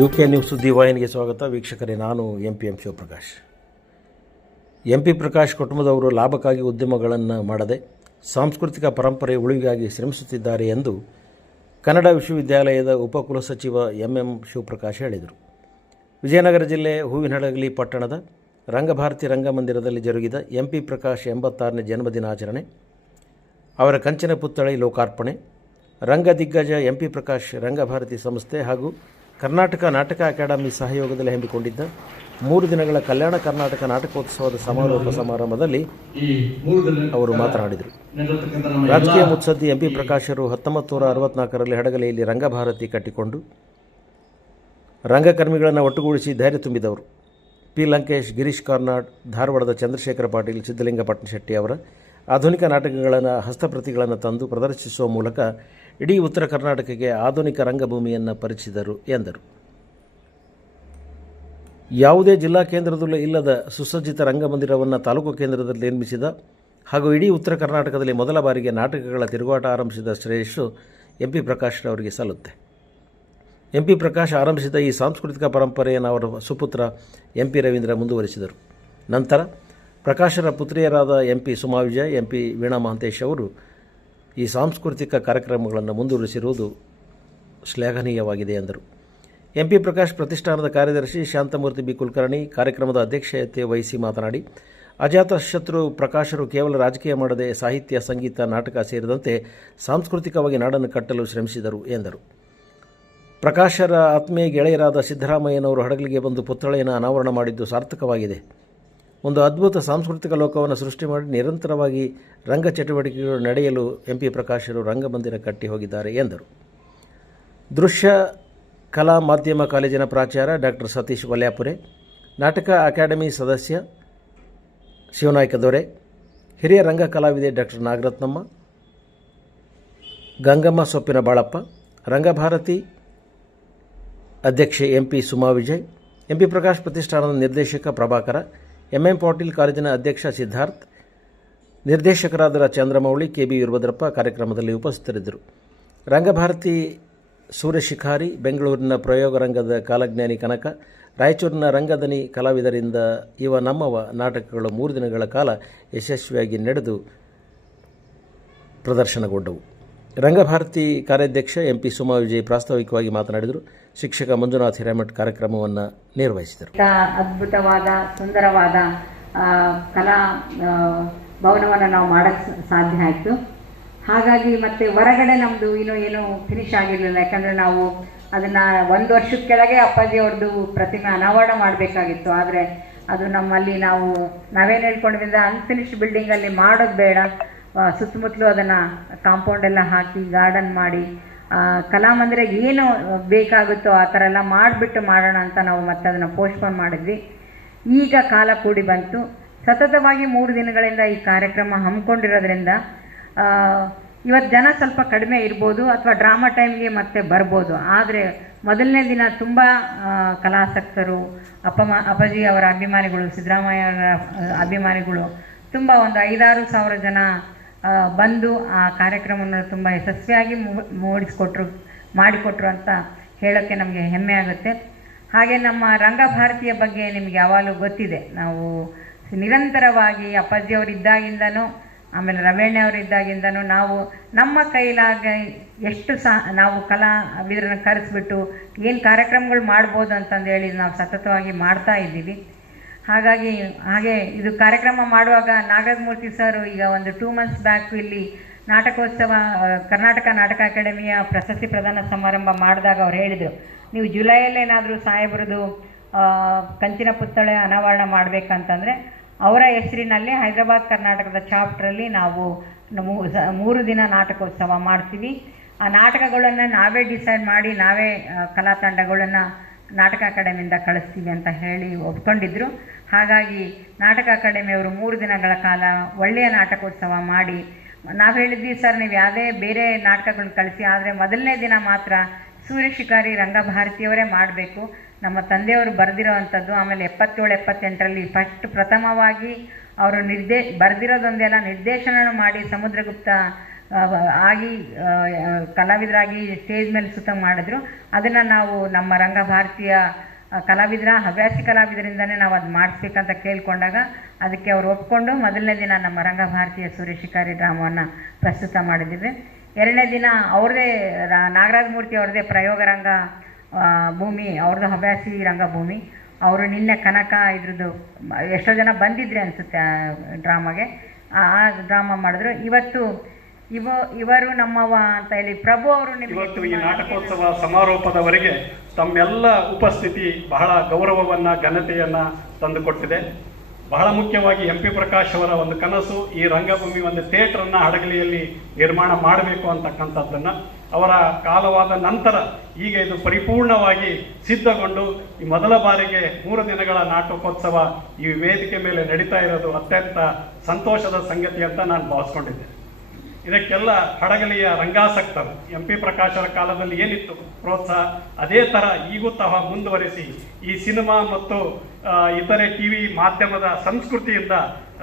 UK news ಸುದ್ದಿವಾಹಿನಿಗೆ ಸ್ವಾಗತ. ವೀಕ್ಷಕರೇ, ನಾನು ಎಂ ಶಿವಪ್ರಕಾಶ್. ಪ್ರಕಾಶ್ ಕುಟುಂಬದವರು ಲಾಭಕ್ಕಾಗಿ ಉದ್ಯಮಗಳನ್ನು ಮಾಡದೆ ಸಾಂಸ್ಕೃತಿಕ ಪರಂಪರೆ ಉಳಿವಿಗಾಗಿ ಶ್ರಮಿಸುತ್ತಿದ್ದಾರೆ ಎಂದು ಕನ್ನಡ ವಿಶ್ವವಿದ್ಯಾಲಯದ ಉಪಕುಲಸಚಿವ ಶಿವಪ್ರಕಾಶ್ ಹೇಳಿದರು. ವಿಜಯನಗರ ಜಿಲ್ಲೆ ಹೂವಿನಹಡಗಲಿ ಪಟ್ಟಣದ ರಂಗಭಾರತಿ ರಂಗಮಂದಿರದಲ್ಲಿ ಜರುಗಿದ ಪ್ರಕಾಶ್ 86ನೇ ಜನ್ಮದಿನಾಚರಣೆ, ಅವರ ಕಂಚಿನ ಪುತ್ಥಳಿ ಲೋಕಾರ್ಪಣೆ, ರಂಗ ದಿಗ್ಗಜ ಪ್ರಕಾಶ್ ರಂಗಭಾರತಿ ಸಂಸ್ಥೆ ಹಾಗೂ ಕರ್ನಾಟಕ ನಾಟಕ ಅಕಾಡೆಮಿ ಸಹಯೋಗದಲ್ಲಿ ಹಮ್ಮಿಕೊಂಡಿದ್ದ 3 ದಿನಗಳ ಕಲ್ಯಾಣ ಕರ್ನಾಟಕ ನಾಟಕೋತ್ಸವದ ಸಮಾರೋಪ ಸಮಾರಂಭದಲ್ಲಿ ಅವರು ಮಾತನಾಡಿದರು. ರಾಜಕೀಯ ಮುತ್ಸದ್ದಿ ಪ್ರಕಾಶರು 1964ರಲ್ಲಿ ಹಡಗಲಿಯಲ್ಲಿ ರಂಗಭಾರತಿ ಕಟ್ಟಿಕೊಂಡು ರಂಗಕರ್ಮಿಗಳನ್ನು ಒಟ್ಟುಗೂಡಿಸಿ ಧೈರ್ಯ ತುಂಬಿದವರು. ಲಂಕೇಶ್, ಗಿರೀಶ್ ಕಾರ್ನಾಡ್, ಧಾರವಾಡದ ಚಂದ್ರಶೇಖರ ಪಾಟೀಲ್, ಸಿದ್ಧಲಿಂಗ ಪಟ್ಟಣಶೆಟ್ಟಿ ಅವರ ಆಧುನಿಕ ನಾಟಕಗಳನ್ನು ಹಸ್ತಪ್ರತಿಗಳನ್ನು ತಂದು ಪ್ರದರ್ಶಿಸುವ ಮೂಲಕ ಇಡೀ ಉತ್ತರ ಕರ್ನಾಟಕಕ್ಕೆ ಆಧುನಿಕ ರಂಗಭೂಮಿಯನ್ನು ಪರಿಚಯಿಸಿದರು ಎಂದರು. ಯಾವುದೇ ಜಿಲ್ಲಾ ಕೇಂದ್ರದಲ್ಲೂ ಇಲ್ಲದ ಸುಸಜ್ಜಿತ ರಂಗಮಂದಿರವನ್ನು ತಾಲೂಕು ಕೇಂದ್ರದಲ್ಲಿ ನಿರ್ಮಿಸಿದ ಹಾಗೂ ಇಡೀ ಉತ್ತರ ಕರ್ನಾಟಕದಲ್ಲಿ ಮೊದಲ ಬಾರಿಗೆ ನಾಟಕಗಳ ತಿರುಗಾಟ ಆರಂಭಿಸಿದ ಶ್ರೇಯಸ್ಸು ಪ್ರಕಾಶ್ ಅವರಿಗೆ ಸಲ್ಲುತ್ತೆ. ಪ್ರಕಾಶ್ ಆರಂಭಿಸಿದ ಈ ಸಾಂಸ್ಕೃತಿಕ ಪರಂಪರೆಯನ್ನು ಅವರ ಸುಪುತ್ರ ರವೀಂದ್ರ ಮುಂದುವರಿಸಿದರು. ನಂತರ ಪ್ರಕಾಶರ ಪುತ್ರಿಯರಾದ ಸುಮಾ ವಿಜಯ್, ವೀಣಾ ಮಹಂತೇಶ್ ಅವರು ಈ ಸಾಂಸ್ಕೃತಿಕ ಕಾರ್ಯಕ್ರಮಗಳನ್ನು ಮುಂದುವರಿಸಿರುವುದು ಶ್ಲಾಘನೀಯವಾಗಿದೆ ಎಂದರು. ಪ್ರಕಾಶ್ ಪ್ರತಿಷ್ಠಾನದ ಕಾರ್ಯದರ್ಶಿ ಶಾಂತಮೂರ್ತಿ ಬಿ ಕುಲಕರ್ಣಿ ಕಾರ್ಯಕ್ರಮದ ಅಧ್ಯಕ್ಷತೆ ವಹಿಸಿ ಮಾತನಾಡಿ, ಅಜಾತಶತ್ರು ಪ್ರಕಾಶರು ಕೇವಲ ರಾಜಕೀಯ ಮಾಡದೆ ಸಾಹಿತ್ಯ, ಸಂಗೀತ, ನಾಟಕ ಸೇರಿದಂತೆ ಸಾಂಸ್ಕೃತಿಕವಾಗಿ ನಾಡನ್ನು ಕಟ್ಟಲು ಶ್ರಮಿಸಿದರು ಎಂದರು. ಪ್ರಕಾಶರ ಆತ್ಮೀಯ ಗೆಳೆಯರಾದ ಸಿದ್ದರಾಮಯ್ಯನವರು ಹಡಗಲಿಗೆ ಬಂದು ಪುತ್ಥಳಿಯನ್ನು ಅನಾವರಣ ಮಾಡಿದ್ದು ಸಾರ್ಥಕವಾಗಿದೆ. ಒಂದು ಅದ್ಭುತ ಸಾಂಸ್ಕೃತಿಕ ಲೋಕವನ್ನು ಸೃಷ್ಟಿ ಮಾಡಿ ನಿರಂತರವಾಗಿ ರಂಗ ಚಟುವಟಿಕೆಗಳು ನಡೆಯಲು ಪ್ರಕಾಶರು ರಂಗಮಂದಿರ ಕಟ್ಟಿ ಹೋಗಿದ್ದಾರೆ ಎಂದರು. ದೃಶ್ಯ ಕಲಾ ಮಾಧ್ಯಮ ಕಾಲೇಜಿನ ಪ್ರಾಚಾರ್ಯ ಡಾಕ್ಟರ್ ಸತೀಶ್ ವಲ್ಯಾಪುರೆ, ನಾಟಕ ಅಕಾಡೆಮಿ ಸದಸ್ಯ ಶಿವನಾಯ್ಕ ದೊರೆ, ಹಿರಿಯ ರಂಗ ಕಲಾವಿದೆ ಡಾಕ್ಟರ್ ನಾಗರತ್ನಮ್ಮ, ಗಂಗಮ್ಮ ಸೊಪ್ಪಿನ ಬಾಳಪ್ಪ, ರಂಗಭಾರತಿ ಅಧ್ಯಕ್ಷೆ ಸುಮಾ ವಿಜಯ್, ಪ್ರಕಾಶ್ ಪ್ರತಿಷ್ಠಾನದ ನಿರ್ದೇಶಕ ಪ್ರಭಾಕರ, ಪಾಟೀಲ್ ಕಾಲೇಜಿನ ಅಧ್ಯಕ್ಷ ಸಿದ್ಧಾರ್ಥ್, ನಿರ್ದೇಶಕರಾದ ಚಂದ್ರಮೌಳಿ, KB ವೀರಭದ್ರಪ್ಪ ಕಾರ್ಯಕ್ರಮದಲ್ಲಿ ಉಪಸ್ಥಿತರಿದ್ದರು. ರಂಗಭಾರತಿ ಸೂರ್ಯಶಿಖಾರಿ, ಬೆಂಗಳೂರಿನ ಪ್ರಯೋಗ ರಂಗದ ಕಾಲಜ್ಞಾನಿ ಕನಕ, ರಾಯಚೂರಿನ ರಂಗದನಿ ಕಲಾವಿದರಿಂದ ಇವ ನಮ್ಮವ ನಾಟಕಗಳು 3 ದಿನಗಳ ಕಾಲ ಯಶಸ್ವಿಯಾಗಿ ನಡೆದು ಪ್ರದರ್ಶನಗೊಂಡವು. ರಂಗಭಾರತಿ ಕಾರ್ಯಾಧ್ಯಕ್ಷ ಸುಮಾ ವಿಜಯ್ ಪ್ರಾಸ್ತಾವಿಕವಾಗಿ ಮಾತನಾಡಿದರು. ಶಿಕ್ಷಕ ಮಂಜುನಾಥ್ ಹಿರೇಮಠ್ ಕಾರ್ಯಕ್ರಮವನ್ನು ನಿರ್ವಹಿಸಿದರು. ಅದ್ಭುತವಾದ ಸುಂದರವಾದ ಕಲಾ ಭವನವನ್ನು ನಾವು ಮಾಡೋಕ್ಕೆ ಸಾಧ್ಯ ಆಯಿತು. ಹಾಗಾಗಿ ಮತ್ತೆ ಹೊರಗಡೆ ನಮ್ಮದು ಏನೂ ಫಿನಿಶ್ ಆಗಿರಲಿಲ್ಲ. ಯಾಕಂದರೆ ನಾವು ಅದನ್ನು 1 ವರ್ಷದ ಕೆಳಗೆ ಅಪ್ಪಾಜಿ ಅವ್ರದ್ದು ಪ್ರತಿಮೆ ಅನಾವರಣ ಮಾಡಬೇಕಾಗಿತ್ತು. ಆದರೆ ಅದು ನಮ್ಮಲ್ಲಿ ನಾವೇನು ಹೇಳ್ಕೊಂಡಿದ್ದ ಅನ್ಫಿನಿಶ್ಡ್ ಬಿಲ್ಡಿಂಗಲ್ಲಿ ಮಾಡೋದು ಬೇಡ, ಸುತ್ತಮುತ್ತಲೂ ಅದನ್ನು ಕಾಂಪೌಂಡ್ ಎಲ್ಲ ಹಾಕಿ ಗಾರ್ಡನ್ ಮಾಡಿ ಕಲಾಮಂದಿರ ಏನು ಬೇಕಾಗುತ್ತೋ ಆ ಥರ ಎಲ್ಲ ಮಾಡಿಬಿಟ್ಟು ಮಾಡೋಣ ಅಂತ ನಾವು ಮತ್ತೆ ಅದನ್ನು ಪೋಸ್ಟ್ಪೋನ್ ಮಾಡಿದ್ವಿ. ಈಗ ಕಾಲ ಕೂಡಿ ಬಂತು. ಸತತವಾಗಿ 3 ದಿನಗಳಿಂದ ಈ ಕಾರ್ಯಕ್ರಮ ಹಮ್ಮಿಕೊಂಡಿರೋದ್ರಿಂದ ಇವತ್ತು ಜನ ಸ್ವಲ್ಪ ಕಡಿಮೆ ಇರ್ಬೋದು ಅಥವಾ ಡ್ರಾಮಾ ಟೈಮ್ಗೆ ಮತ್ತೆ ಬರ್ಬೋದು. ಆದರೆ ಮೊದಲನೇ ದಿನ ತುಂಬ ಕಲಾಸಕ್ತರು, ಅಪ್ಪಾಜಿ ಅವರ ಅಭಿಮಾನಿಗಳು, ಸಿದ್ದರಾಮಯ್ಯವರ ಅಭಿಮಾನಿಗಳು ತುಂಬ ಒಂದು 5-6 ಸಾವಿರ ಜನ ಬಂದು ಆ ಕಾರ್ಯಕ್ರಮವನ್ನು ತುಂಬ ಯಶಸ್ವಿಯಾಗಿ ಮಾಡಿಕೊಟ್ರು ಅಂತ ಹೇಳೋಕ್ಕೆ ನಮಗೆ ಹೆಮ್ಮೆ ಆಗುತ್ತೆ. ಹಾಗೆ ನಮ್ಮ ರಂಗಭಾರತಿಯ ಬಗ್ಗೆ ನಿಮಗೆ ಯಾವಾಗಲೂ ಗೊತ್ತಿದೆ. ನಾವು ನಿರಂತರವಾಗಿ ಅಪ್ಪಾಜಿಯವರಿದ್ದಾಗಿಂದನೂ ಆಮೇಲೆ ರವೀಣ್ಣವರಿದ್ದಾಗಿಂದನೂ ನಾವು ನಮ್ಮ ಕೈಲಾಗ ಎಷ್ಟು ನಾವು ಕಲಾವಿದರನ್ನ ಕರೆಸಿಬಿಟ್ಟು ಏನು ಕಾರ್ಯಕ್ರಮಗಳು ಮಾಡ್ಬೋದು ಅಂತಂದೇಳಿ ನಾವು ಸತತವಾಗಿ ಮಾಡ್ತಾ ಇದ್ದೀವಿ. ಹಾಗೆ ಇದು ಕಾರ್ಯಕ್ರಮ ಮಾಡುವಾಗ ನಾಗರಮೂರ್ತಿ ಸರ್ ಈಗ ಒಂದು 2 ಮಂತ್ಸ್ ಬ್ಯಾಕ್ ಇಲ್ಲಿ ನಾಟಕೋತ್ಸವ ಕರ್ನಾಟಕ ನಾಟಕ ಅಕಾಡೆಮಿಯ ಪ್ರಶಸ್ತಿ ಪ್ರದಾನ ಸಮಾರಂಭ ಮಾಡಿದಾಗ ಅವ್ರು ಹೇಳಿದರು, ನೀವು ಜುಲೈಯಲ್ಲೇನಾದರೂ ಸಾಹೇಬ್ರದ್ದು ಕಂಚಿನ ಪುತ್ಥಳಿ ಅನಾವರಣ ಮಾಡಬೇಕಂತಂದರೆ ಅವರ ಹೆಸರಿನಲ್ಲಿ ಹೈದರಾಬಾದ್ ಕರ್ನಾಟಕದ ಚಾಪ್ಟ್ರಲ್ಲಿ ನಾವು 3 ದಿನ ನಾಟಕೋತ್ಸವ ಮಾಡ್ತೀವಿ. ಆ ನಾಟಕಗಳನ್ನು ನಾವೇ ಡಿಸೈಡ್ ಮಾಡಿ ನಾವೇ ಕಲಾ ತಂಡಗಳನ್ನು ನಾಟಕ ಅಕಾಡೆಮಿಯಿಂದ ಕಳಿಸ್ತೀವಿ ಅಂತ ಹೇಳಿ ಒಪ್ಕೊಂಡಿದ್ರು. ಹಾಗಾಗಿ ನಾಟಕ ಅಕಾಡೆಮಿಯವರು 3 ದಿನಗಳ ಕಾಲ ಒಳ್ಳೆಯ ನಾಟಕೋತ್ಸವ ಮಾಡಿ ನಾವು ಹೇಳಿದ್ವಿ, ಸರ್ ನೀವು ಯಾವುದೇ ಬೇರೆ ನಾಟಕಗಳನ್ನ ಕಳಿಸಿ, ಆದರೆ ಮೊದಲನೇ ದಿನ ಮಾತ್ರ ಸೂರ್ಯಶಿಖಾರಿ ರಂಗಭಾರತಿಯವರೇ ಮಾಡಬೇಕು. ನಮ್ಮ ತಂದೆಯವರು ಬರೆದಿರೋ ಅಂಥದ್ದು. ಆಮೇಲೆ 77-78ರಲ್ಲಿ ಪ್ರಥಮವಾಗಿ ಅವರು ಬರೆದಿರೋದೊಂದೆಲ್ಲ ನಿರ್ದೇಶನ ಮಾಡಿ ಸಮುದ್ರಗುಪ್ತ ಆಗಿ ಕಲಾವಿದರಾಗಿ ಸ್ಟೇಜ್ ಮೇಲೆ ಸುತ್ತ ಮಾಡಿದ್ರು. ಅದನ್ನು ನಾವು ನಮ್ಮ ರಂಗ ಭಾರತೀಯ ಹವ್ಯಾಸಿ ಕಲಾವಿದರಿಂದನೇ ನಾವು ಅದು ಮಾಡಿಸ್ಬೇಕಂತ ಕೇಳಿಕೊಂಡಾಗ ಅದಕ್ಕೆ ಅವರು ಒಪ್ಕೊಂಡು ಮೊದಲನೇ ದಿನ ನಮ್ಮ ರಂಗ ಭಾರತೀಯ ಸೂರ್ಯ ಶಿಕಾರಿ ಡ್ರಾಮವನ್ನು ಪ್ರಸ್ತುತ ಮಾಡಿದ್ದೀವಿ. ಎರಡನೇ ದಿನ ಅವ್ರದ್ದೇ ನಾಗರಾಜ ಮೂರ್ತಿ ಅವ್ರದ್ದೇ ಪ್ರಯೋಗ ರಂಗ ಭೂಮಿ, ಅವ್ರದ್ದು ಹವ್ಯಾಸಿ ರಂಗಭೂಮಿ. ಅವರು ನಿನ್ನೆ ಕನಕ ಇದ್ರದ್ದು ಎಷ್ಟೋ ಜನ ಬಂದಿದ್ರೆ ಅನಿಸುತ್ತೆ ಡ್ರಾಮಾಗೆ, ಆ ಡ್ರಾಮಾ ಮಾಡಿದ್ರು. ಇವರು ನಮ್ಮವ ಅಂತ ಹೇಳಿ ಪ್ರಭು ಅವರು ಇವತ್ತು ಈ ನಾಟಕೋತ್ಸವ ಸಮಾರೋಪದವರೆಗೆ ತಮ್ಮೆಲ್ಲ ಉಪಸ್ಥಿತಿ ಬಹಳ ಗೌರವವನ್ನು ಘನತೆಯನ್ನು ತಂದುಕೊಟ್ಟಿದೆ. ಬಹಳ ಮುಖ್ಯವಾಗಿ ಎಂ ಪಿ ಪ್ರಕಾಶ್ ಅವರ ಒಂದು ಕನಸು ಈ ರಂಗಭೂಮಿ ಒಂದು ಥಿಯೇಟ್ರನ್ನು ಹಡಗಲಿಯಲ್ಲಿ ನಿರ್ಮಾಣ ಮಾಡಬೇಕು ಅಂತಕ್ಕಂಥದ್ದನ್ನು ಅವರ ಕಾಲವಾದ ನಂತರ ಈಗ ಇದು ಪರಿಪೂರ್ಣವಾಗಿ ಸಿದ್ಧಗೊಂಡು ಈ ಮೊದಲ ಬಾರಿಗೆ 3 ದಿನಗಳ ನಾಟಕೋತ್ಸವ ಈ ವೇದಿಕೆ ಮೇಲೆ ನಡೀತಾ ಇರೋದು ಅತ್ಯಂತ ಸಂತೋಷದ ಸಂಗತಿ ಅಂತ ನಾನು ಭಾವಿಸ್ಕೊಂಡಿದ್ದೆ. ಇದಕ್ಕೆಲ್ಲ ಹಡಗಲಿಯ ರಂಗಾಸಕ್ತರು ಎಂ ಪಿ ಪ್ರಕಾಶರ ಕಾಲದಲ್ಲಿ ಏನಿತ್ತು ಪ್ರೋತ್ಸಾಹ, ಅದೇ ಥರ ಈಗೂ ಮುಂದುವರಿಸಿ ಈ ಸಿನಿಮಾ ಮತ್ತು ಇತರೆ ಟಿವಿ ಮಾಧ್ಯಮದ ಸಂಸ್ಕೃತಿಯಿಂದ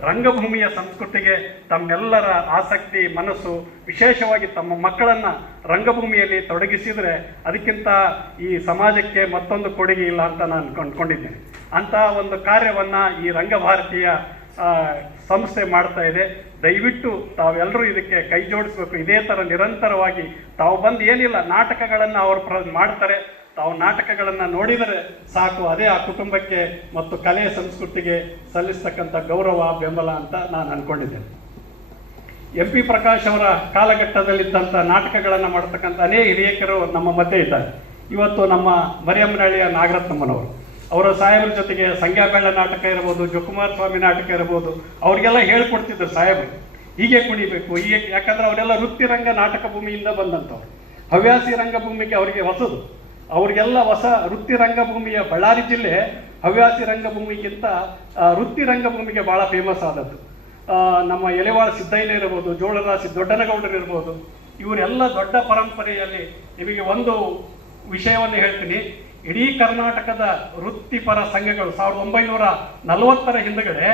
ರಂಗಭೂಮಿಯ ಸಂಸ್ಕೃತಿಗೆ ತಮ್ಮೆಲ್ಲರ ಆಸಕ್ತಿ, ಮನಸ್ಸು, ವಿಶೇಷವಾಗಿ ತಮ್ಮ ಮಕ್ಕಳನ್ನು ರಂಗಭೂಮಿಯಲ್ಲಿ ತೊಡಗಿಸಿದರೆ ಅದಕ್ಕಿಂತ ಈ ಸಮಾಜಕ್ಕೆ ಮತ್ತೊಂದು ಕೊಡುಗೆ ಇಲ್ಲ ಅಂತ ನಾನು ಕಂಡುಕೊಂಡಿದ್ದೇನೆ. ಅಂಥ ಒಂದು ಕಾರ್ಯವನ್ನು ಈ ರಂಗಭಾರತೀಯ ಸಂಸ್ಥೆ ಮಾಡ್ತಾ ಇದೆ. ದಯವಿಟ್ಟು ತಾವೆಲ್ಲರೂ ಇದಕ್ಕೆ ಕೈ ಜೋಡಿಸ್ಬೇಕು. ಇದೇ ಥರ ನಿರಂತರವಾಗಿ ತಾವು ಬಂದು ಏನಿಲ್ಲ ನಾಟಕಗಳನ್ನು ಅವರು ಮಾಡ್ತಾರೆ, ತಾವು ನಾಟಕಗಳನ್ನು ನೋಡಿದರೆ ಸಾಕು, ಅದೇ ಆ ಕುಟುಂಬಕ್ಕೆ ಮತ್ತು ಕಲೆ ಸಂಸ್ಕೃತಿಗೆ ಸಲ್ಲಿಸ್ತಕ್ಕಂಥ ಗೌರವ, ಬೆಂಬಲ ಅಂತ ನಾನು ಅಂದ್ಕೊಂಡಿದ್ದೇನೆ. ಎಂ ಪಿ ಪ್ರಕಾಶ್ ಅವರ ಕಾಲಘಟ್ಟದಲ್ಲಿದ್ದಂಥ ನಾಟಕಗಳನ್ನು ಮಾಡ್ತಕ್ಕಂಥ ಅನೇಕ ಹಿರಿಯಕರು ನಮ್ಮ ಮಧ್ಯೆ ಇದ್ದಾರೆ. ಇವತ್ತು ನಮ್ಮ ಮರಿಯಮ್ಮನಹಳ್ಳಿಯ ನಾಗರತ್ನಮ್ಮನವರು, ಅವರ ಸಾಹೇಬ್ರ ಜೊತೆಗೆ ಸಂಗ್ಯಾಬೇಳ ನಾಟಕ ಇರ್ಬೋದು, ಜೋಕುಮಾರ ಸ್ವಾಮಿ ನಾಟಕ ಇರ್ಬೋದು, ಅವ್ರಿಗೆಲ್ಲ ಹೇಳ್ಕೊಡ್ತಿದ್ರು ಸಾಹೇಬರು ಹೀಗೆ ಕುಣಿಬೇಕು, ಹೀಗೆ. ಯಾಕಂದ್ರೆ ಅವರೆಲ್ಲ ವೃತ್ತಿರಂಗ ನಾಟಕ ಭೂಮಿಯಿಂದ ಬಂದಂಥವ್ರು. ಹವ್ಯಾಸಿ ರಂಗಭೂಮಿಗೆ ಅವರಿಗೆ ಹೊಸದು, ಅವ್ರಿಗೆಲ್ಲ ಹೊಸ ವೃತ್ತಿ ರಂಗಭೂಮಿಯ ಬಳ್ಳಾರಿ ಜಿಲ್ಲೆ ಹವ್ಯಾಸಿ ರಂಗಭೂಮಿಗಿಂತ ವೃತ್ತಿ ರಂಗಭೂಮಿಗೆ ಭಾಳ ಫೇಮಸ್ ಆದದ್ದು. ನಮ್ಮ ಎಲೆವಾಳ ಸಿದ್ದಯ್ಯನ ಇರ್ಬೋದು, ಜೋಳರಾಸಿ ದೊಡ್ಡನಗೌಡರು ಇರ್ಬೋದು, ಇವರೆಲ್ಲ ದೊಡ್ಡ ಪರಂಪರೆಯಲ್ಲಿ. ನಿಮಗೆ ಒಂದು ವಿಷಯವನ್ನು ಹೇಳ್ತೀನಿ, ಇಡೀ ಕರ್ನಾಟಕದ ವೃತ್ತಿಪರ ಸಂಘಗಳು 1940ರ ಹಿಂದಗಡೆ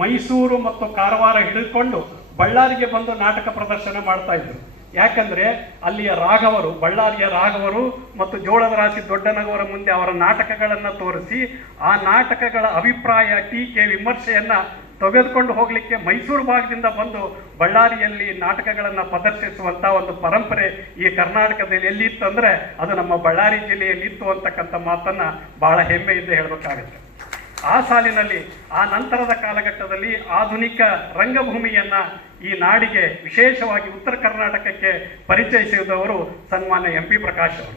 ಮೈಸೂರು ಮತ್ತು ಕಾರವಾರ ಹಿಡಿದುಕೊಂಡು ಬಳ್ಳಾರಿಗೆ ಬಂದು ನಾಟಕ ಪ್ರದರ್ಶನ ಮಾಡ್ತಾ ಇದ್ರು. ಯಾಕಂದ್ರೆ ಅಲ್ಲಿಯ ರಾಘವರು, ಬಳ್ಳಾರಿಯ ರಾಘವರು ಮತ್ತು ಜೋಳದ ರಾಶಿ ದೊಡ್ಡನಗೌರ ಮುಂದೆ ಅವರ ನಾಟಕಗಳನ್ನು ತೋರಿಸಿ ಆ ನಾಟಕಗಳ ಅಭಿಪ್ರಾಯ, ಟೀಕೆ, ವಿಮರ್ಶೆಯನ್ನ ತೆಗೆದುಕೊಂಡು ಹೋಗಲಿಕ್ಕೆ ಮೈಸೂರು ಭಾಗದಿಂದ ಬಂದು ಬಳ್ಳಾರಿಯಲ್ಲಿ ನಾಟಕಗಳನ್ನು ಪ್ರದರ್ಶಿಸುವಂಥ ಒಂದು ಪರಂಪರೆ ಈ ಕರ್ನಾಟಕದಲ್ಲಿ ಎಲ್ಲಿತ್ತು ಅಂದರೆ ಅದು ನಮ್ಮ ಬಳ್ಳಾರಿ ಜಿಲ್ಲೆಯಲ್ಲಿ ಇತ್ತು ಅಂತಕ್ಕಂಥ ಮಾತನ್ನು ಬಹಳ ಹೆಮ್ಮೆಯಿಂದ ಹೇಳಬೇಕಾಗುತ್ತೆ. ಆ ಸಾಲಿನಲ್ಲಿ ಆ ನಂತರದ ಕಾಲಘಟ್ಟದಲ್ಲಿ ಆಧುನಿಕ ರಂಗಭೂಮಿಯನ್ನು ಈ ನಾಡಿಗೆ, ವಿಶೇಷವಾಗಿ ಉತ್ತರ ಕರ್ನಾಟಕಕ್ಕೆ ಪರಿಚಯಿಸಿದವರು ಸನ್ಮಾನ್ಯ ಎಂ ಪಿ ಪ್ರಕಾಶ್ ಅವರು.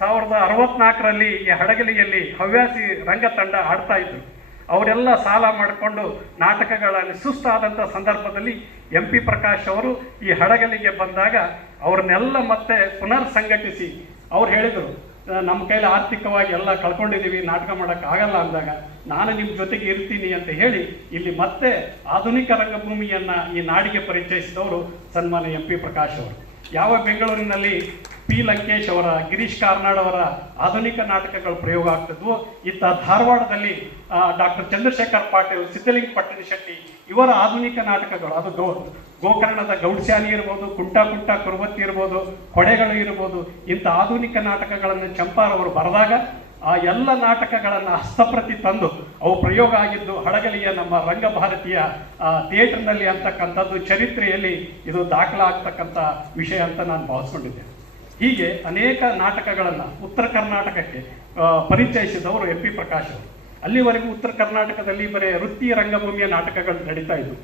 1964ರಲ್ಲಿ ಈ ಹಡಗಲಿಯಲ್ಲಿ ಹವ್ಯಾಸಿ ರಂಗ ತಂಡ ಆಡ್ತಾ ಇದ್ರು. ಅವರೆಲ್ಲ ಸಾಲ ಮಾಡಿಕೊಂಡು ನಾಟಕಗಳಲ್ಲಿ ಸುಸ್ತಾದಂಥ ಸಂದರ್ಭದಲ್ಲಿ ಎಂ ಪಿ ಪ್ರಕಾಶ್ ಅವರು ಈ ಹಡಗಲಿಗೆ ಬಂದಾಗ ಅವ್ರನ್ನೆಲ್ಲ ಮತ್ತೆ ಪುನರ್ ಸಂಘಟಿಸಿ ಅವ್ರು ಹೇಳಿದರು, ನಮ್ಮ ಕೈಲಿ ಆರ್ಥಿಕವಾಗಿ ಎಲ್ಲ ಕಳ್ಕೊಂಡಿದ್ದೀವಿ, ನಾಟಕ ಮಾಡೋಕ್ಕಾಗಲ್ಲ ಅಂದಾಗ ನಾನು ನಿಮ್ಮ ಜೊತೆಗೆ ಇರ್ತೀನಿ ಅಂತ ಹೇಳಿ ಇಲ್ಲಿ ಮತ್ತೆ ಆಧುನಿಕ ರಂಗಭೂಮಿಯನ್ನು ಈ ನಾಡಿಗೆ ಪರಿಚಯಿಸಿದವರು ಸನ್ಮಾನ್ಯ ಎಂ ಪಿ ಪ್ರಕಾಶ್ ಅವರು. ಯಾವ ಬೆಂಗಳೂರಿನಲ್ಲಿ ಪಿ ಲಂಕೇಶ್ ಅವರ, ಗಿರೀಶ್ ಕಾರ್ನಾಡ್ ಅವರ ಆಧುನಿಕ ನಾಟಕಗಳು ಪ್ರಯೋಗ ಆಗ್ತಿದ್ವು, ಇತ್ತ ಧಾರವಾಡದಲ್ಲಿ ಡಾಕ್ಟರ್ ಚಂದ್ರಶೇಖರ್ ಪಾಟೀಲ್, ಸಿದ್ಧಲಿಂಗ ಪಟ್ಟಣ ಶೆಟ್ಟಿ ಇವರ ಆಧುನಿಕ ನಾಟಕಗಳು, ಅದು ಗೋಕರ್ಣದ ಗೌಡ್ಸ್ಯಾನಿ ಇರ್ಬೋದು, ಕುಂಟ ಕುರುಬತ್ತಿ ಇರ್ಬೋದು, ಕೊಡೆಗಳು ಇರ್ಬೋದು, ಇಂಥ ಆಧುನಿಕ ನಾಟಕಗಳನ್ನು ಚಂಪಾರವರು ಬರೆದಾಗ ಆ ಎಲ್ಲ ನಾಟಕಗಳನ್ನು ಹಸ್ತಪ್ರತಿ ತಂದು ಅವು ಪ್ರಯೋಗ ಆಗಿದ್ದು ಹಡಗಲಿಯ ನಮ್ಮ ರಂಗಭಾರತೀಯ ಥಿಯೇಟರ್ನಲ್ಲಿ ಅಂತಕ್ಕಂಥದ್ದು ಚರಿತ್ರೆಯಲ್ಲಿ ಇದು ದಾಖಲಾಗ್ತಕ್ಕಂಥ ವಿಷಯ ಅಂತ ನಾನು ಭಾವಿಸ್ಕೊಂಡಿದ್ದೆ. ಹೀಗೆ ಅನೇಕ ನಾಟಕಗಳನ್ನು ಉತ್ತರ ಕರ್ನಾಟಕಕ್ಕೆ ಪರಿಚಯಿಸಿದವರು ಎಂ ಪಿ ಪ್ರಕಾಶ್ ಅವರು. ಅಲ್ಲಿವರೆಗೂ ಉತ್ತರ ಕರ್ನಾಟಕದಲ್ಲಿ ಬರೀ ವೃತ್ತಿ ರಂಗಭೂಮಿಯ ನಾಟಕಗಳು ನಡೀತಾ ಇದ್ವು.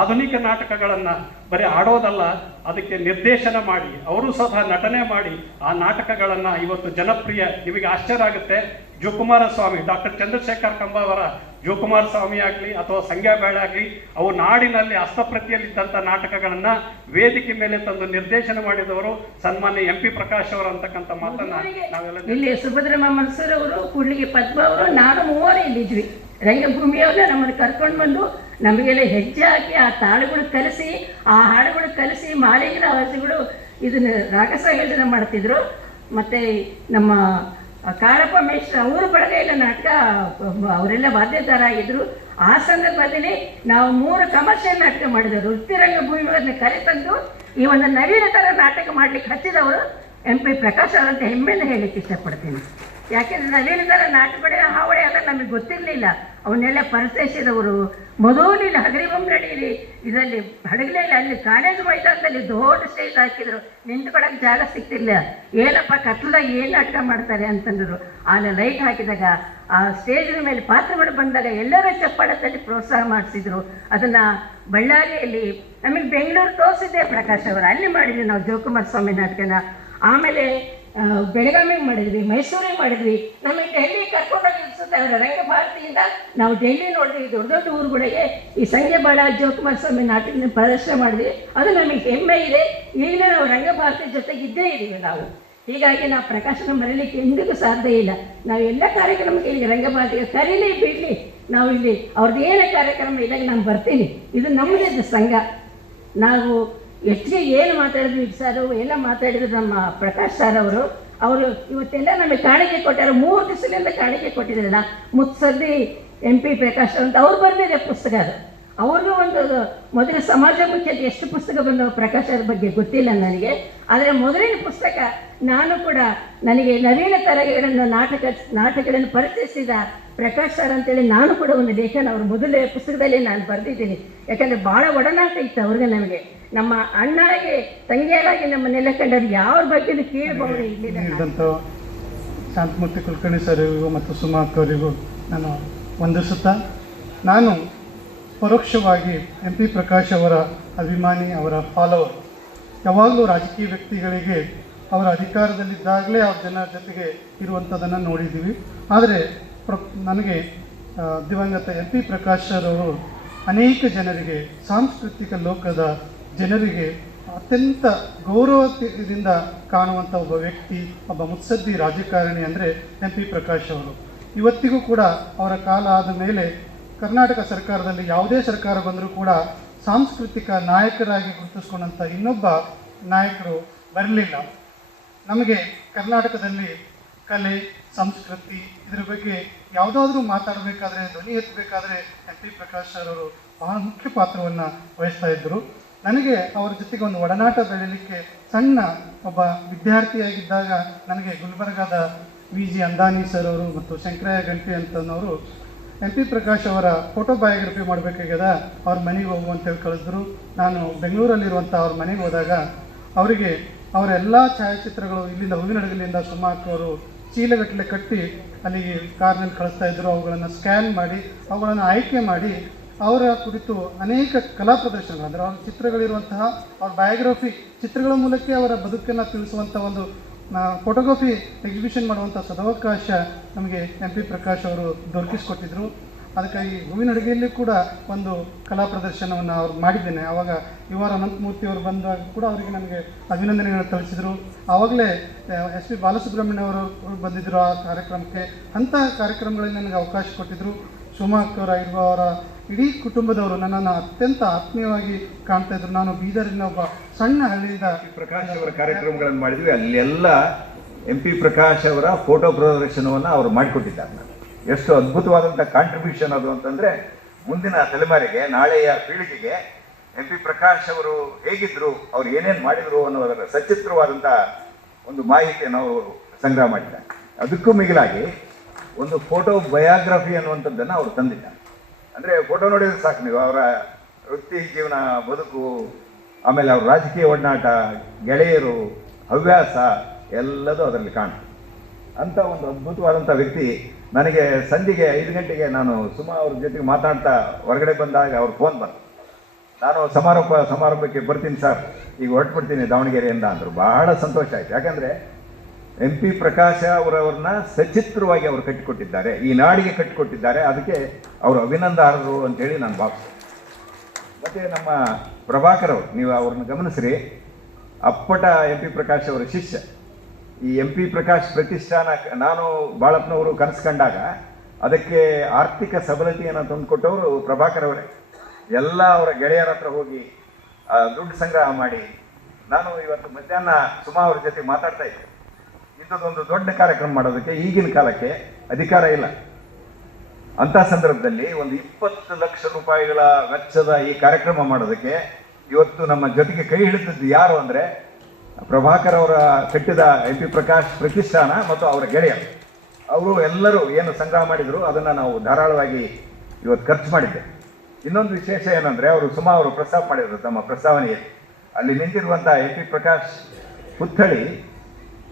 ಆಧುನಿಕ ನಾಟಕಗಳನ್ನು ಬರೀ ಆಡೋದಲ್ಲ, ಅದಕ್ಕೆ ನಿರ್ದೇಶನ ಮಾಡಿ ಅವರು ಸ್ವತಃ ನಟನೆ ಮಾಡಿ ಆ ನಾಟಕಗಳನ್ನು ಇವತ್ತು ಜನಪ್ರಿಯ. ನಿಮಗೆ ಆಶ್ಚರ್ಯ ಆಗುತ್ತೆ, ಜೋಕುಮಾರ ಸ್ವಾಮಿ, ಡಾಕ್ಟರ್ ಚಂದ್ರಶೇಖರ್ ಕಂಬಾವರ ಜೋಕುಮಾರ ಸ್ವಾಮಿ ಆಗಲಿ ಅಥವಾ ಸಂಗ್ಯಾಬೇಳೆ ಆಗಲಿ, ಅವು ನಾಡಿನಲ್ಲಿ ಹಸ್ತಪ್ರತಿಯಲ್ಲಿದ್ದಂಥ ನಾಟಕಗಳನ್ನು ವೇದಿಕೆ ಮೇಲೆ ತಂದು ನಿರ್ದೇಶನ ಮಾಡಿದವರು ಸನ್ಮಾನ್ಯ ಎಂ ಪಿ ಪ್ರಕಾಶ್ ಅವರು ಅಂತಕ್ಕಂಥ ಮಾತನ್ನು ನಾವೆಲ್ಲ ಇಲ್ಲಿ ಸುಭದ್ರಮ್ಮ ಮನ್ಸೂರ್ ಅವರು, ಕೂಡ್ಲಿಗೆ ಪದ್ಮ ಅವರು, ನಾನು ಮೂವರೇ ಇಲ್ಲಿದ್ವಿ. ರಂಗಭೂಮಿಯವ್ರನ್ನ ನಮ್ಮನ್ನು ಕರ್ಕೊಂಡು ಬಂದು ನಮಗೆಲ್ಲ ಹೆಜ್ಜೆ ಹಾಕಿ ಆ ತಾಳುಗಳು ಕಲಿಸಿ, ಆ ಹಾಡುಗಳು ಕಲಿಸಿ, ಮಾಲಿಂಗನ ವಾಸಿಗಳು ಇದನ್ನು ರಾಗ ಸಂಯೋಜನೆ ಮಾಡ್ತಿದ್ರು. ಮತ್ತು ನಮ್ಮ ಕಾಳಪ್ಪ ಮೇಷ್ಟ್ರ ಅವರು ಬಳಗ ಇಲ್ಲ ನಾಟಕ, ಅವರೆಲ್ಲ ವಾದ್ಯದಾರ ಆಗಿದ್ರು. ಆ ಸಂದರ್ಭದಲ್ಲಿ ನಾವು 3 ಕಮರ್ಷಿಯಲ್ ನಾಟಕ ಮಾಡಿದವರು. ವೃತ್ತಿ ರಂಗಭೂಮಿಯವರನ್ನ ಕರೆತಂದು ಈ ಒಂದು ನವೀನ ಥರ ನಾಟಕ ಮಾಡಲಿಕ್ಕೆ ಹಚ್ಚಿದವರು MP ಪ್ರಕಾಶ್ ಅವರಂತ ಹೆಮ್ಮೆಯಿಂದ ಹೇಳಲಿಕ್ಕೆ ಇಷ್ಟಪಡ್ತೀನಿ. ಯಾಕೆಂದರೆ ನವೀನ ಥರ ನಾಟಕಗಳ ಹಾವಳಿ ಎಲ್ಲ ನಮಗೆ ಗೊತ್ತಿರಲಿಲ್ಲ. ಅವನ್ನೆಲ್ಲ ಪರಿಚಯಿಸಿದವರು. ಮೊದಲಿನ ಹಗರಿಬೊಮ್ಮನಹಳ್ಳಿಯಲ್ಲಿ ಇದರಲ್ಲಿ ಹಡಗಲೆಯಲ್ಲಿ ಅಲ್ಲಿ ಕಾಲೇಜು ಮೈದಾನದಲ್ಲಿ ದೊಡ್ಡ ಸ್ಟೇಜ್ ಹಾಕಿದ್ರು. ನಿಂತ್ಕೊಳ್ಳೋಕೆ ಜಾಗ ಸಿಗ್ತಿರ್ಲಿಲ್ಲ. ಏನಪ್ಪ ಕತ್ಲದಾಗ ಏನು ನಾಟಕ ಮಾಡ್ತಾರೆ ಅಂತಂದರು. ಅಲ್ಲಿ ಲೈಟ್ ಹಾಕಿದಾಗ ಆ ಸ್ಟೇಜಿನ ಮೇಲೆ ಪಾತ್ರಗಳು ಬಂದಾಗ ಎಲ್ಲರೂ ಚಪ್ಪಾಳದಲ್ಲಿ ಪ್ರೋತ್ಸಾಹ ಮಾಡಿಸಿದ್ರು. ಅದನ್ನು ಬಳ್ಳಾರಿಯಲ್ಲಿ ನಮಗೆ ಬೆಂಗಳೂರು ತೋರಿಸಿದ್ದೆ ಪ್ರಕಾಶ್ ಅವರು, ಅಲ್ಲಿ ಮಾಡಿದ್ವಿ ನಾವು ಜೋಕುಮಾರ ಸ್ವಾಮಿ ನಾಟಕನ. ಆಮೇಲೆ ಬೆಳಗಾವಿಗೆ ಮಾಡಿದ್ವಿ, ಮೈಸೂರಿಗೆ ಮಾಡಿದ್ವಿ. ನಮಗೆ ಡೆಲ್ಲಿ ಕರ್ಕೊಂಡೋಗಿ ಅನಿಸುತ್ತೆ ಅವರ ರಂಗಭಾರತಿಯಿಂದ ನಾವು ಡೆಲ್ಲಿ ನೋಡಿದ್ವಿ. ದೊಡ್ಡ ದೊಡ್ಡ ಊರುಗಳಿಗೆ ಈ ಸಂಜೆಬಾಳ ಜೋಕುಮಾರ ಸ್ವಾಮಿ ನಾಟಕನ ಪ್ರದರ್ಶನ ಮಾಡಿದ್ವಿ. ಅದು ನಮಗೆ ಹೆಮ್ಮೆ ಇದೆ. ಈಗಲೇ ನಾವು ರಂಗಭಾರತಿ ಜೊತೆಗೆ ಇದ್ದೇ ಇದ್ದೀವಿ ನಾವು. ಹೀಗಾಗಿ ನಾವು ಪ್ರಕಾಶನ ಮರೀಲಿಕ್ಕೆ ಎಂದಿಗೂ ಸಾಧ್ಯ ಇಲ್ಲ. ನಾವು ಎಲ್ಲ ಕಾರ್ಯಕ್ರಮಕ್ಕೆ ಇಲ್ಲಿ ರಂಗಭಾರತಿಗೆ ಕರೀಲಿ ಬಿಡಲಿ, ನಾವು ಇಲ್ಲಿ ಅವ್ರದ್ದು ಏನೇ ಕಾರ್ಯಕ್ರಮ ಇದ್ದಾಗ ನಾನು ಬರ್ತೀನಿ. ಇದು ನಮ್ಮದೇ ಸಂಘ. ನಾವು ಹೆಚ್ಚಿಗೆ ಏನು ಮಾತಾಡಿದ್ವಿ ಸರ್ ಎಲ್ಲ ಮಾಡಿದ್ರು ನಮ್ಮ ಪ್ರಕಾಶ್ ಸರ್ ಅವರು ಇವತ್ತೆಲ್ಲ ನಮಗೆ ಕಾಣಿಕೆ ಕೊಟ್ಟಾರೆ. 3 ದಿವಸದಿಂದ ಕಾಣಿಕೆ ಕೊಟ್ಟಿದ್ರಲ್ಲ, ಮುತ್ಸದ್ದಿ MP ಪ್ರಕಾಶ್ ಅಂತ ಅವ್ರು ಬರೆದಿದೆ ಪುಸ್ತಕ. ಅದು ಅವ್ರಿಗೂ ಒಂದು ಮೊದಲ ಸಮಾಜಮುಖಿಯಾಗಿ ಎಷ್ಟು ಪುಸ್ತಕ ಬಂದವು ಪ್ರಕಾಶ್ ಅವ್ರ ಬಗ್ಗೆ ಗೊತ್ತಿಲ್ಲ ನನಗೆ. ಆದರೆ ಮೊದಲಿನ ಪುಸ್ತಕ ನಾನು ಕೂಡ ನನಗೆ ನವೀನ ತರಗತಿಗಳನ್ನು ನಾಟಕಗಳನ್ನು ಪರಿಚಯಿಸಿದ ಪ್ರಕಾಶ್ ಸರ್ ಅಂತೇಳಿ ನಾನು ಕೂಡ ಒಂದು ಲೇಖನ ಅವ್ರ ಮೊದಲ ಪುಸ್ತಕದಲ್ಲಿ ನಾನು ಬರೆದಿದ್ದೀನಿ. ಯಾಕಂದರೆ ಭಾಳ ಒಡನಾಟ ಇತ್ತು ಅವ್ರಿಗೆ ನಮಗೆ. ನಮ್ಮ ಅಣ್ಣಾಗೆ ತಂಗಿಯರಾಗಿ ನಮ್ಮನ್ನೆಲ್ಲ ಕಂಡರು ಯಾವ ಬಗ್ಗೆ ಕೇಳಬಹುದು ಇಲ್ಲಿದ್ದಂಥ ಶಾಂತಮೂರ್ತಿ ಕುಲಕರ್ಣಿ ಸರಿಗೂ ಮತ್ತು ಸುಮಾ ಅವರಿಗೂ ನಾನು ವಂದಿಸುತ್ತಾ, ನಾನು ಪರೋಕ್ಷವಾಗಿ MP ಪ್ರಕಾಶ್ ಅವರ ಅಭಿಮಾನಿ, ಅವರ ಫಾಲೋವರ್. ಯಾವಾಗಲೂ ರಾಜಕೀಯ ವ್ಯಕ್ತಿಗಳಿಗೆ ಅವರ ಅಧಿಕಾರದಲ್ಲಿದ್ದಾಗಲೇ ಅವ್ರ ಜನರ ಜೊತೆಗೆ ಇರುವಂಥದ್ದನ್ನು ನೋಡಿದ್ದೀವಿ. ಆದರೆ ನನಗೆ ದಿವಂಗತ MP ಪ್ರಕಾಶ್ ಅವರು ಅನೇಕ ಜನರಿಗೆ, ಸಾಂಸ್ಕೃತಿಕ ಲೋಕದ ಜನರಿಗೆ ಅತ್ಯಂತ ಗೌರವದಿಂದ ಕಾಣುವಂಥ ಒಬ್ಬ ವ್ಯಕ್ತಿ, ಒಬ್ಬ ಮುತ್ಸದ್ದಿ ರಾಜಕಾರಣಿ ಅಂದರೆ MP ಪ್ರಕಾಶ್ ಅವರು. ಇವತ್ತಿಗೂ ಕೂಡ ಅವರ ಕಾಲ ಆದ ಮೇಲೆ ಕರ್ನಾಟಕ ಸರ್ಕಾರದಲ್ಲಿ ಯಾವುದೇ ಸರ್ಕಾರ ಬಂದರೂ ಕೂಡ ಸಾಂಸ್ಕೃತಿಕ ನಾಯಕರಾಗಿ ಗುರುತಿಸ್ಕೊಂಡಂಥ ಇನ್ನೊಬ್ಬ ನಾಯಕರು ಬರಲಿಲ್ಲ. ನಮಗೆ ಕರ್ನಾಟಕದಲ್ಲಿ ಕಲೆ, ಸಂಸ್ಕೃತಿ ಇದರ ಬಗ್ಗೆ ಯಾವುದಾದ್ರೂ ಮಾತಾಡಬೇಕಾದ್ರೆ, ಧ್ವನಿ ಎತ್ತಬೇಕಾದ್ರೆ MP ಪ್ರಕಾಶ್ ಅವರು ಬಹಳ ಮುಖ್ಯ ಪಾತ್ರವನ್ನು ವಹಿಸ್ತಾ ಇದ್ದರು. ನನಗೆ ಅವರ ಜೊತೆಗೆ ಒಂದು ಒಡನಾಟ ಬೆಳೀಲಿಕ್ಕೆ ಸಣ್ಣ ಒಬ್ಬ ವಿದ್ಯಾರ್ಥಿಯಾಗಿದ್ದಾಗ ನನಗೆ ಗುಲ್ಬರ್ಗಾದ VG ಅಂದಾನಿ ಸರ್ ಅವರು ಮತ್ತು ಶಂಕರಯ್ಯ ಗಂಟಿ ಅಂತನವರು MP ಪ್ರಕಾಶ್ ಅವರ ಫೋಟೋ ಬಯೋಗ್ರಫಿ ಮಾಡಬೇಕಾಗ್ಯದ, ಅವ್ರ ಮನೆಗೆ ಹೋಗುವಂತೇಳಿ ಕಳಿಸಿದ್ರು. ನಾನು ಬೆಂಗಳೂರಲ್ಲಿರುವಂಥ ಅವ್ರ ಮನೆಗೆ ಹೋದಾಗ ಅವರಿಗೆ ಅವರ ಎಲ್ಲ ಛಾಯಾಚಿತ್ರಗಳು ಇಲ್ಲಿಂದ ಹೂವಿನಡಗಲಿಂದ ಸುಮಾರು ಅವರು ಚೀಲಗಟ್ಟಲೆ ಕಟ್ಟಿ ಅಲ್ಲಿಗೆ ಕಾರ್ನಲ್ಲಿ ಕಳಿಸ್ತಾ ಇದ್ದರು. ಅವುಗಳನ್ನು ಸ್ಕ್ಯಾನ್ ಮಾಡಿ ಅವುಗಳನ್ನು ಆಯ್ಕೆ ಮಾಡಿ ಅವರ ಕುರಿತು ಅನೇಕ ಕಲಾ ಪ್ರದರ್ಶನಗಳು, ಅಂದರೆ ಅವ್ರ ಚಿತ್ರಗಳಿರುವಂತಹ ಅವ್ರ ಬಯೋಗ್ರಫಿ ಚಿತ್ರಗಳ ಮೂಲಕ ಅವರ ಬದುಕನ್ನು ತಿಳಿಸುವಂಥ ಒಂದು ಫೋಟೋಗ್ರಫಿ ಎಕ್ಸಿಬಿಷನ್ ಮಾಡುವಂಥ ಸದವಕಾಶ ನಮಗೆ MP ಪ್ರಕಾಶ್ ಅವರು ದೊರಕಿಸಿಕೊಟ್ಟಿದ್ರು. ಅದಕ್ಕಾಗಿ ಹೂವಿನಡುಗೆಯಲ್ಲಿ ಕೂಡ ಒಂದು ಕಲಾ ಪ್ರದರ್ಶನವನ್ನು ಅವ್ರು ಮಾಡಿದ್ದೇನೆ. ಆವಾಗ UR ಅನಂತಮೂರ್ತಿಯವರು ಬಂದಾಗ ಕೂಡ ಅವರಿಗೆ ನನಗೆ ಅಭಿನಂದನೆಗಳನ್ನು ತಿಳಿಸಿದರು. ಆವಾಗಲೇ SP ಬಾಲಸುಬ್ರಹ್ಮಣ್ಯ ಅವರು ಬಂದಿದ್ದರು ಆ ಕಾರ್ಯಕ್ರಮಕ್ಕೆ. ಅಂಥ ಕಾರ್ಯಕ್ರಮಗಳಲ್ಲಿ ನನಗೆ ಅವಕಾಶ ಕೊಟ್ಟಿದ್ದರು. ಶಿವಮೊಗ್ಗವರಾಗಿರುವ ಅವರ ಇಡೀ ಕುಟುಂಬದವರು ನನ್ನನ್ನು ಅತ್ಯಂತ ಆತ್ಮೀಯವಾಗಿ ಕಾಣ್ತಾ ಇದ್ರು. ನಾನು ಬೀದರಿನ ಒಬ್ಬ ಸಣ್ಣ ಹಳ್ಳಿಯಿಂದ ಪ್ರಕಾಶ್ ಅವರ ಕಾರ್ಯಕ್ರಮಗಳನ್ನು ಮಾಡಿದ್ವಿ. ಅಲ್ಲೆಲ್ಲ MP ಪ್ರಕಾಶ್ ಅವರ ಫೋಟೋ ಪ್ರದರ್ಶನವನ್ನು ಅವರು ಮಾಡಿಕೊಟ್ಟಿದ್ದಾರೆ. ಎಷ್ಟು ಅದ್ಭುತವಾದಂಥ ಕಾಂಟ್ರಿಬ್ಯೂಷನ್ ಅದು ಅಂತಂದರೆ, ಮುಂದಿನ ತಲೆಮಾರಿಗೆ, ನಾಳೆಯ ಪೀಳಿಗೆಗೆ MP ಪ್ರಕಾಶ್ ಅವರು ಹೇಗಿದ್ದರು, ಅವ್ರು ಏನೇನು ಮಾಡಿದರು ಅನ್ನೋದರ ಸಚಿತ್ರವಾದಂಥ ಒಂದು ಮಾಹಿತಿಯನ್ನು ಅವರು ಸಂಗ್ರಹ ಮಾಡಿದ್ದಾರೆ. ಅದಕ್ಕೂ ಮಿಗಿಲಾಗಿ ಒಂದು ಫೋಟೋ ಬಯೋಗ್ರಫಿ ಅನ್ನುವಂಥದ್ದನ್ನು ಅವರು ತಂದಿದ್ದಾರೆ. ಅಂದರೆ ಫೋಟೋ ನೋಡಿದ್ರೆ ಸಾಕು ನೀವು, ಅವರ ವೃತ್ತಿ ಜೀವನ, ಬದುಕು, ಆಮೇಲೆ ಅವ್ರ ರಾಜಕೀಯ ಒಡನಾಟ, ಗೆಳೆಯರು, ಹವ್ಯಾಸ ಎಲ್ಲದೂ ಅದರಲ್ಲಿ ಕಾಣುತ್ತೆ. ಅಂಥ ಒಂದು ಅದ್ಭುತವಾದಂಥ ವ್ಯಕ್ತಿ. ನನಗೆ ಸಂಜೆಗೆ 5 ಗಂಟೆಗೆ ನಾನು ಸುಮಾ ಅವ್ರ ಜೊತೆಗೆ ಮಾತಾಡ್ತಾ ಹೊರಗಡೆ ಬಂದಾಗ ಅವ್ರ ಫೋನ್ ಬಂತು. ನಾನು ಸಮಾರಂಭಕ್ಕೆ ಬರ್ತೀನಿ ಸರ್, ಈಗ ಹೊರಟ್ಬಿಡ್ತೀನಿ ದಾವಣಗೆರೆಯಿಂದ ಅಂದರು. ಬಹಳ ಸಂತೋಷ ಆಯಿತು. ಯಾಕಂದರೆ MP ಪ್ರಕಾಶ್ ಅವರವ್ರನ್ನ ಸಚಿತ್ರವಾಗಿ ಅವರು ಕಟ್ಟಿಕೊಟ್ಟಿದ್ದಾರೆ, ಈ ನಾಡಿಗೆ ಕಟ್ಟಿಕೊಟ್ಟಿದ್ದಾರೆ. ಅದಕ್ಕೆ ಅವರು ಅಭಿನಂದನಾರ್ಹರು ಅಂತೇಳಿ ನಾನು ಭಾವಿಸ್ತೇನೆ. ಮತ್ತು ನಮ್ಮ ಪ್ರಭಾಕರ್ ಅವರು, ನೀವು ಅವ್ರನ್ನ ಗಮನಿಸ್ರಿ, ಅಪ್ಪಟ MP ಪ್ರಕಾಶ್ ಅವರ ಶಿಷ್ಯ. ಈ MP ಪ್ರಕಾಶ್ ಪ್ರತಿಷ್ಠಾನ ನಾನು ಬಾಳಪ್ಪನವರು ಕನಸು ಕಂಡಾಗ ಅದಕ್ಕೆ ಆರ್ಥಿಕ ಸಬಲತೆಯನ್ನು ತಂದುಕೊಟ್ಟವರು ಪ್ರಭಾಕರ್ ಅವರೇ. ಎಲ್ಲ ಅವರ ಗೆಳೆಯರ ಹತ್ರ ಹೋಗಿ ದುಡ್ಡು ಸಂಗ್ರಹ ಮಾಡಿ, ನಾನು ಇವತ್ತು ಮಧ್ಯಾಹ್ನ ಸುಮಾ ಅವ್ರ ಜೊತೆ ಮಾತಾಡ್ತಾ ಇದ್ದೆ. ಇಂಥದ್ದೊಂದು ದೊಡ್ಡ ಕಾರ್ಯಕ್ರಮ ಮಾಡೋದಕ್ಕೆ ಈಗಿನ ಕಾಲಕ್ಕೆ ಅಧಿಕಾರ ಇಲ್ಲ. ಅಂಥ ಸಂದರ್ಭದಲ್ಲಿ ಒಂದು 20 ಲಕ್ಷ ರೂಪಾಯಿಗಳ ವೆಚ್ಚದ ಈ ಕಾರ್ಯಕ್ರಮ ಮಾಡೋದಕ್ಕೆ ಇವತ್ತು ನಮ್ಮ ಜೊತೆಗೆ ಕೈ ಹಿಡಿದಿದ್ದು ಯಾರು ಅಂದರೆ ಪ್ರಭಾಕರ್ ಅವರ ಕಟ್ಟಿದ MP ಪ್ರಕಾಶ್ ಪ್ರತಿಷ್ಠಾನ ಮತ್ತು ಅವರ ಗೆಳೆಯರು. ಅವರು ಎಲ್ಲರೂ ಏನು ಸಂಗ್ರಹ ಮಾಡಿದರು ಅದನ್ನು ನಾವು ಧಾರಾಳವಾಗಿ ಇವತ್ತು ಖರ್ಚು ಮಾಡಿದ್ದೆ. ಇನ್ನೊಂದು ವಿಶೇಷ ಏನಂದರೆ ಅವರು ಅವರು ಪ್ರಸ್ತಾಪ ಮಾಡಿದರು ತಮ್ಮ ಪ್ರಸ್ತಾವನೆಯಲ್ಲಿ. ಅಲ್ಲಿ ನಿಂತಿರುವಂಥ MP ಪ್ರಕಾಶ್ ಪುತ್ಥಳಿ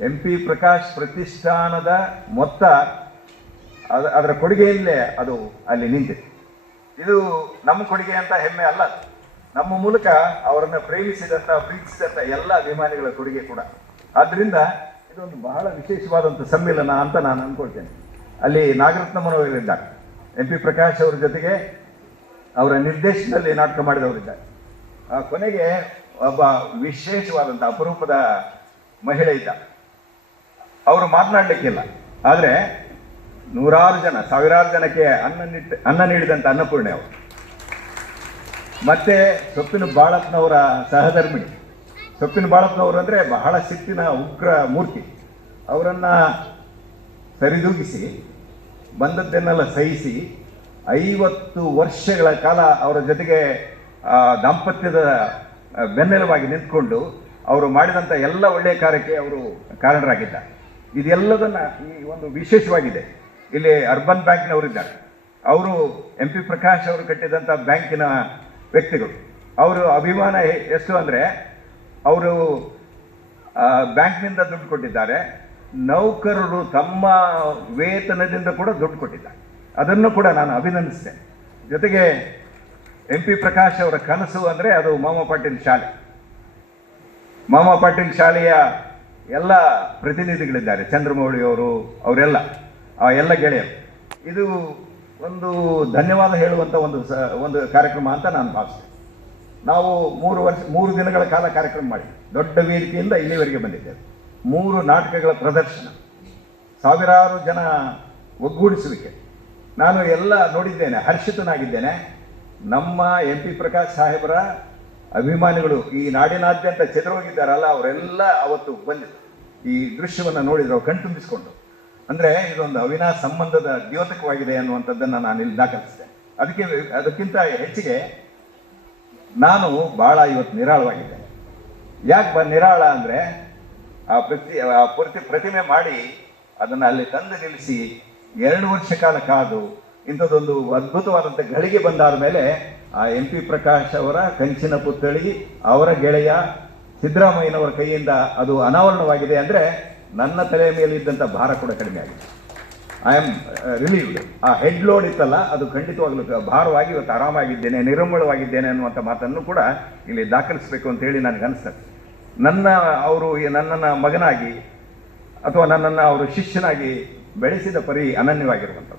MP ಪ್ರಕಾಶ್ ಪ್ರತಿಷ್ಠಾನದ ಮೊತ್ತ ಅದರ ಕೊಡುಗೆಯಲ್ಲೇ ಅದು ಅಲ್ಲಿ ನಿಂತಿದೆ. ಇದು ನಮ್ಮ ಕೊಡುಗೆ ಅಂತ ಹೆಮ್ಮೆ ಅಲ್ಲ, ನಮ್ಮ ಮೂಲಕ ಅವರನ್ನು ಪ್ರೀತಿಸಿದಂಥ ಎಲ್ಲ ಅಭಿಮಾನಿಗಳ ಕೊಡುಗೆ ಕೂಡ. ಆದ್ದರಿಂದ ಇದೊಂದು ಬಹಳ ವಿಶೇಷವಾದಂಥ ಸಮ್ಮಿಲನ ಅಂತ ನಾನು ಅಂದ್ಕೊಳ್ತೇನೆ. ಅಲ್ಲಿ ನಾಗರತ್ನಮ್ಮನವರಿದ್ದಾರೆ, MP ಪ್ರಕಾಶ್ ಅವರ ಜೊತೆಗೆ ಅವರ ನಿರ್ದೇಶನದಲ್ಲಿ ನಾಟಕ ಮಾಡಿದವರಿದ್ದಾರೆ. ಕೊನೆಗೆ ಒಬ್ಬ ವಿಶೇಷವಾದಂಥ ಅಪರೂಪದ ಮಹಿಳೆ ಇದ್ದ. ಅವರು ಮಾತನಾಡಲಿಕ್ಕಿಲ್ಲ, ಆದರೆ ನೂರಾರು ಜನ, ಸಾವಿರಾರು ಜನಕ್ಕೆ ಅನ್ನ ನೀಡಿದಂಥ ಅನ್ನಪೂರ್ಣೆ ಅವರು. ಮತ್ತೆ ಸೊಪ್ಪಿನ ಬಾಳಪ್ಪನವರ ಸಹಧರ್ಮಿಣಿ. ಸೊಪ್ಪಿನ ಬಾಳಪ್ಪನವರು ಅಂದರೆ ಬಹಳ ಸಿಟ್ಟಿನ ಉಗ್ರ ಮೂರ್ತಿ. ಅವರನ್ನು ಸರಿದೂಗಿಸಿ ಬಂದದ್ದನ್ನೆಲ್ಲ ಸಹಿಸಿ 50 ವರ್ಷಗಳ ಕಾಲ ಅವರ ಜೊತೆಗೆ ದಾಂಪತ್ಯದ ಬೆನ್ನೆಲುವಾಗಿ ನಿಂತ್ಕೊಂಡು ಅವರು ಮಾಡಿದಂಥ ಎಲ್ಲ ಒಳ್ಳೆಯ ಕಾರ್ಯಕ್ಕೆ ಅವರು ಕಾರಣರಾಗಿದ್ದಾರೆ. ಇದೆಲ್ಲದನ್ನು ಈ ಒಂದು ವಿಶೇಷವಾಗಿದೆ. ಇಲ್ಲಿ ಅರ್ಬನ್ ಬ್ಯಾಂಕ್ನವರಿದ್ದಾರೆ, ಅವರು MP ಪ್ರಕಾಶ್ ಅವರು ಕಟ್ಟಿದಂಥ ಬ್ಯಾಂಕಿನ ವ್ಯಕ್ತಿಗಳು. ಅವರು ಅಭಿಮಾನ ಎಷ್ಟು ಅಂದರೆ ಅವರು ಬ್ಯಾಂಕ್ನಿಂದ ದುಡ್ಡು ಕೊಟ್ಟಿದ್ದಾರೆ, ನೌಕರರು ತಮ್ಮ ವೇತನದಿಂದ ಕೂಡ ದುಡ್ಡು ಕೊಟ್ಟಿದ್ದಾರೆ. ಅದನ್ನು ಕೂಡ ನಾನು ಅಭಿನಂದಿಸ್ತೇನೆ. ಜೊತೆಗೆ MP ಪ್ರಕಾಶ್ ಅವರ ಕನಸು ಅಂದರೆ ಅದು ಮಾಮ ಪಾಟೀಲ್ ಶಾಲೆ. ಮಾಮ ಪಾಟೀಲ್ ಶಾಲೆಯ ಎಲ್ಲ ಪ್ರತಿನಿಧಿಗಳಿದ್ದಾರೆ, ಚಂದ್ರಮೌಳಿಯವರು, ಅವರೆಲ್ಲ ಆ ಎಲ್ಲ ಗೆಳೆಯರು. ಇದು ಒಂದು ಧನ್ಯವಾದ ಹೇಳುವಂಥ ಒಂದು ಕಾರ್ಯಕ್ರಮ ಅಂತ ನಾನು ಭಾವಿಸ್ತೇನೆ. ನಾವು 3 ದಿನಗಳ ಕಾಲ ಕಾರ್ಯಕ್ರಮ ಮಾಡಿ ದೊಡ್ಡ ವೇದಿಕೆಯಿಂದ ಇಲ್ಲಿವರೆಗೆ ಬಂದಿದ್ದೇವೆ. 3 ನಾಟಕಗಳ ಪ್ರದರ್ಶನ, ಸಾವಿರಾರು ಜನ ಒಗ್ಗೂಡಿಸುವಿಕೆ. ನಾನು ಎಲ್ಲ ನೋಡಿದ್ದೇನೆ, ಹರ್ಷಿತನಾಗಿದ್ದೇನೆ. ನಮ್ಮ MP ಪ್ರಕಾಶ್ ಸಾಹೇಬರ ಅಭಿಮಾನಿಗಳು ಈ ನಾಡಿನಾದ್ಯಂತ ಚೆದರೋಗಿದ್ದಾರಲ್ಲ, ಅವರೆಲ್ಲ ಅವತ್ತು ಬಂದಿದ್ದರು. ಈ ದೃಶ್ಯವನ್ನು ನೋಡಿದ್ರು ಕಣ್ತುಂಬಿಸಿಕೊಂಡು. ಅಂದರೆ ಇದೊಂದು ಅವಿನಾಶ ಸಂಬಂಧದ ದ್ಯೋತಕವಾಗಿದೆ ಅನ್ನುವಂಥದ್ದನ್ನು ನಾನು ಇಲ್ಲಿ ದಾಖಲಿಸಿದೆ. ಅದಕ್ಕಿಂತ ಹೆಚ್ಚಿಗೆ ನಾನು ಭಾಳ ಇವತ್ತು ನಿರಾಳವಾಗಿದ್ದೇನೆ. ಯಾಕೆ ನಿರಾಳ ಅಂದರೆ ಪ್ರತಿಮೆ ಮಾಡಿ ಅದನ್ನು ಅಲ್ಲಿ ತಂದು ನಿಲ್ಲಿಸಿ 2 ವರ್ಷ ಕಾಲ ಕಾದು ಇಂಥದ್ದೊಂದು ಅದ್ಭುತವಾದಂಥ ಗಳಿಗೆ ಬಂದಾದ ಮೇಲೆ ಆ MP ಪ್ರಕಾಶ್ ಅವರ ಕಂಚಿನ ಪುತ್ಥಳಿ ಅವರ ಗೆಳೆಯ ಸಿದ್ದರಾಮಯ್ಯನವರ ಕೈಯಿಂದ ಅದು ಅನಾವರಣವಾಗಿದೆ ಅಂದರೆ ನನ್ನ ತಲೆಯ ಮೇಲೆ ಇದ್ದಂಥ ಭಾರ ಕೂಡ ಕಡಿಮೆ ಆಗಿದೆ. I am relieved. ಆ ಹೆಡ್ ಲೋಡ್ ಇತ್ತಲ್ಲ, ಅದು ಖಂಡಿತವಾಗಲೂ ಭಾರವಾಗಿ ಇವತ್ತು ಆರಾಮಾಗಿದ್ದೇನೆ, ನಿರಂಬಳವಾಗಿದ್ದೇನೆ ಅನ್ನುವಂಥ ಮಾತನ್ನು ಕೂಡ ಇಲ್ಲಿ ದಾಖಲಿಸಬೇಕು ಅಂತೇಳಿ ನನಗೆ ಅನಿಸ್ತದೆ. ಅವರು ನನ್ನನ್ನು ಮಗನಾಗಿ ಅಥವಾ ನನ್ನನ್ನು ಅವರು ಶಿಷ್ಯನಾಗಿ ಬೆಳೆಸಿದ ಪರಿ ಅನನ್ಯವಾಗಿರುವಂಥದ್ದು.